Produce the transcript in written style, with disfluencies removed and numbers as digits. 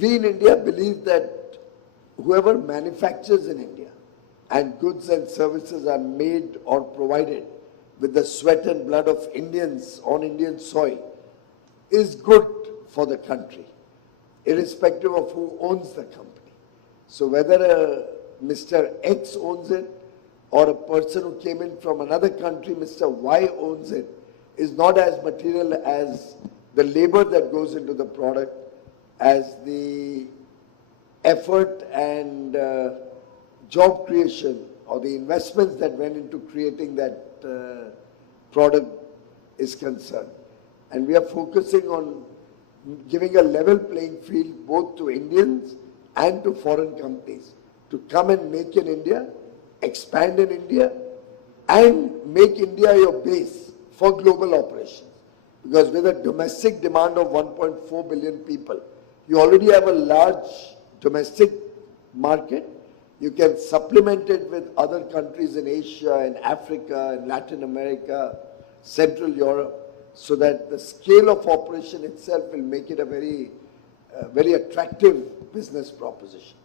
We in India believe that whoever manufactures in India and goods and services are made or provided with the sweat and blood of Indians on Indian soil is good for the country, irrespective of who owns the company. So whether Mr. X owns it or a person who came in from another country, Mr. Y owns it, is not as material as the labor that goes into the product, as the effort and job creation or the investments that went into creating that product is concerned. And we are focusing on giving a level playing field both to Indians and to foreign companies to come and make in India, expand in India, and make India your base for global operations. Because with a domestic demand of 1.4 billion people, you already have a large domestic market. You can supplement it with other countries in Asia, in Africa, in Latin America, Central Europe, so that the scale of operation itself will make it a very attractive business proposition.